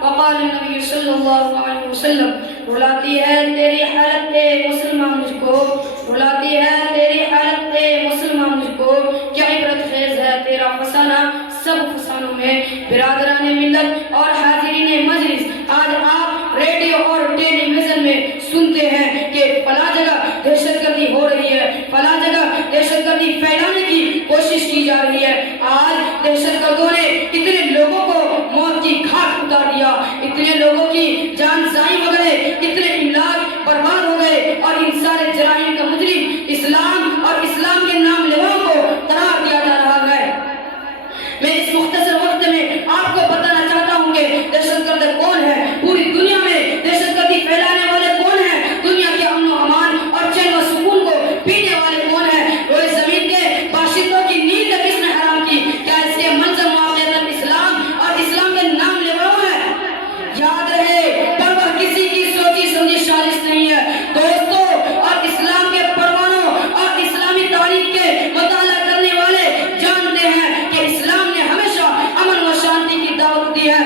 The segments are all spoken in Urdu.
وقال النبی صلی اللہ علیہ وسلم رلاتی ہے تیری حالت مسلمان مجھ کو، رلاتی ہے تیری حالت مسلمان مجھ کو، کیا عبرت خیز ہے تیرا فسانہ سب فسانوں میں۔ برادران ملت اور حاضرین مجلس، آج آپ ریڈیو اور ٹیلی ویژن میں سنتے ہیں کہ فلاں جگہ دہشت گردی ہو رہی ہے، فلاں جگہ دہشت گردی پھیلانے کی کوشش کی جا رہی ہے۔ آج دہشت گردوں نے اتنے لوگوں کو موت کی گھاٹ اتار دیا، اتنے لوگوں کی جان ضائع ہو گئے، اتنے املاک برباد ہو گئے، اور ان سارے جرائم کا مجرم اسلام اور اسلام کے نام لیواؤں کو قرار دیا جا رہا ہے۔ میں اس مختصر وقت میں آپ کو بتانا چاہتا ہوں کہ دہشت گرد کون ہے، پوری دنیا میں دہشت گردی پھیلانے والے کون ہیں، دنیا کے امن و امان اور چین و سکون کو پینے والے کون ہیں، روئے زمین کے باشندوں کی نیند کس نے حرام کی؟ کیا اس کے منظم واقعات اسلام اور اسلام کے نام لیواؤں ہیں؟ یاد رہے پرواہ کسی کی سوچی سمجھی سازش نہیں ہے دوستو، اور اسلام کے پروانوں اور اسلامی تاریخ کے مطالعہ کرنے والے جانتے ہیں کہ اسلام نے ہمیشہ امن و شانتی کی دعوت دی ہے،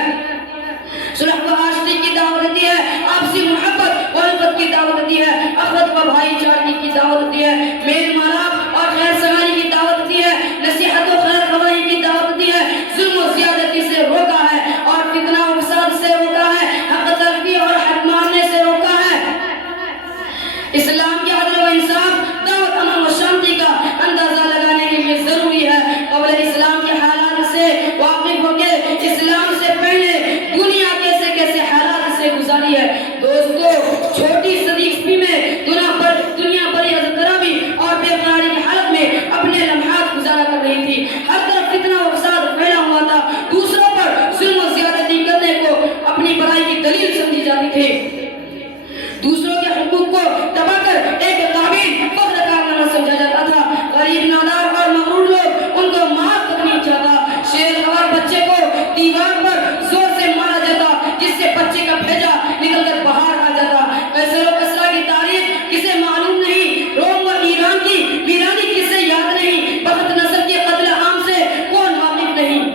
صلح و آشتی کی دعوت دی ہے، آپسی محبت و الفت کی دعوت دی ہے، اخوت و بھائی چارگی کی دعوت دی ہے، میل ملاپ اور خیر سگالی کی دعوت دی ہے، نصیحت و خیر خواہی کی دعوت دی ہے، ظلم و زیادتی سے روکا ہے اور فتنہ و فساد سے روکا ہے، حق تلفی اور حق ماننے سے روکا ہے۔ اسلام کی عدل و انصاف دعوت امن و شانتی کا اندازہ لگانے کے لیے ضروری ہے۔ قبل اسلام کے حالات سے واقف ہو کے اسلام سے پہلے دنیا کیسے کیسے حالات سے گزاری ہے دوستو، چھوٹی صدی عیسوی میں دنیا بڑی اضطرابی اور بے قراری کی حالت میں اپنے لمحات گزارا کر رہی تھی، ہر طرف فتنہ و فساد پھیلا ہوا تھا، دوسروں پر ظلم و زیادتی کرنے کو اپنی بڑائی کی دلیل سمجھی جاتی تھی، دوسروں کے حقوق کو دبا کر ایک قابل فخر کارنامہ سمجھا جاتا تھا، غریب نادار اور مغرور لوگ ان کو معاف تک نہیں چاہتا، شیر اور بچے کو دیوار پر زور سے مارا جاتا جس سے بچے کا بھیجا نکل کر باہر آ جاتا، کیسر و کسرا کی تاریخ کسے معلوم نہیں، روم و ایران کی ویرانی کسے یاد نہیں، بخت نصر کے قتل عام سے کون واقف نہیں،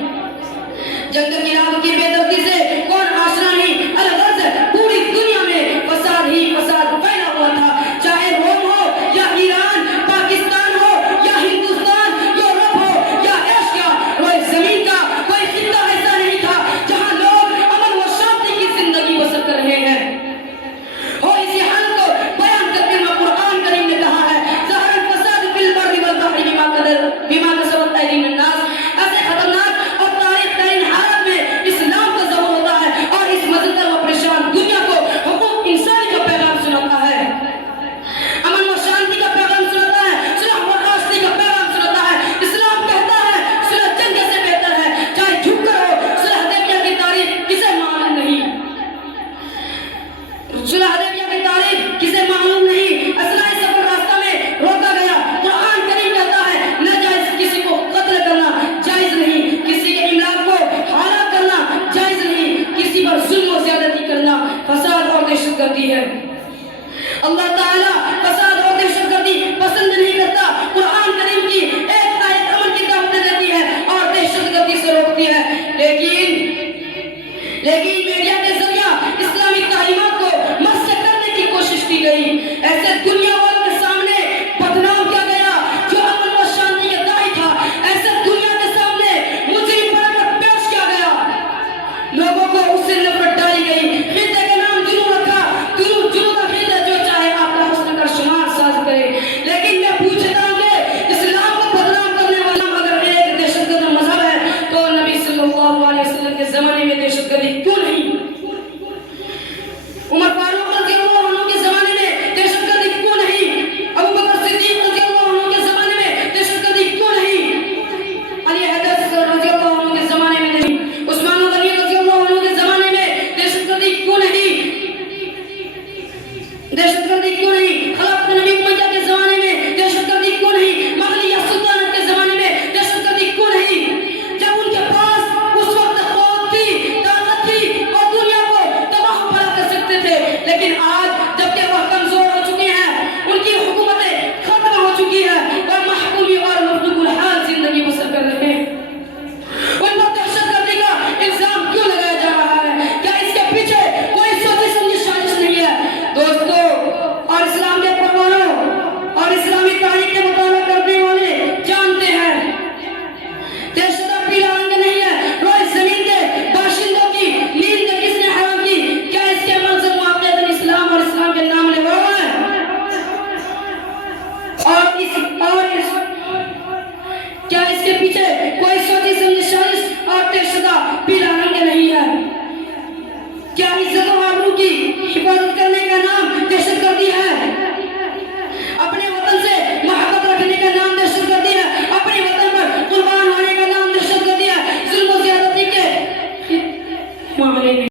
جنگ کی رات کی بے دردی سے کون آشنا نہیں، الغرض پوری دنیا میں فساد ہی فساد پھیلا ہوا تھا، چاہے روم ہو یا ایران، پاکستان ہو یا ہندوستان، یورپ ہو یا ایشیا، روئے زمین کا کوئی خطہ ایسا نہیں تھا جہاں لوگ امن و شانتی کی زندگی بسر کر رہے ہیں۔ ہو اسی حالت کو بیان کرتے ہوئے قرآن کریم نے کہا ہے ظہر الفساد فی البر والبحر بما کسبت ایدی الناس، ایسے خطرناک اور تاریخ ترین حالات میں اسلام کا ظہور ہوتا ہے اور اس مزدور و پریشان دنیا کو حقوق انسانی کا پیغام سناتا ہے، امن و شانتی کا پیغام سناتا ہے، صلح و آشتی کا پیغام سناتا ہے۔ اسلام کہتا ہے صلح جنگ سے بہتر ہے، چاہے جھک کر ہو، صلح حدیبیہ کی تاریخ کسے معلوم نہیں، صلح حدیبیہ کی تاریخ کسے معلوم نہیں، اثناء سفر راستہ میں روکا گیا، قرآن کریم کہتا ہے ناجائز کسی کو قتل کرنا جائز نہیں، کسی کے املاک کو ہلاک کرنا جائز نہیں، کسی پر ظلم و زیادتی کرنا فساد اور دہشت گردی ہے۔ اللہ تعالیٰ فساد اور دہشت گردی پسند نہیں کرتا، قرآن کریم کی ایک آیت امن کی دعوت دیتی ہے اور دہشت گردی سے روکتی ہے، لیکن میڈیا کے ذریعہ اسلامی تعلیمات کو مسخ کرنے کی کوشش کی گئی، ایسے دنیا والوں کے سامنے بدنام کیا گیا جو امن و شانتی کا داعی تھا، ایسے دنیا کے سامنے مجرم بنا کر پیش کیا گیا، لوگوں کو اس سے نفرت ڈالی گئی، خطے کا نام جنوں رکھا، جنوں کا خطہ جو چاہے آپ کا حسن کا شمار ساز کرے، لیکن میں پوچھتا ہوں کہ اسلام کو بدنام کرنے والا اگر ایک دہشت گرد مذہب ہے تو نبی صلی اللہ علیہ وسلم کے زمانے میں دہشت گردی کیوں نہیں؟ صحیح سمجھے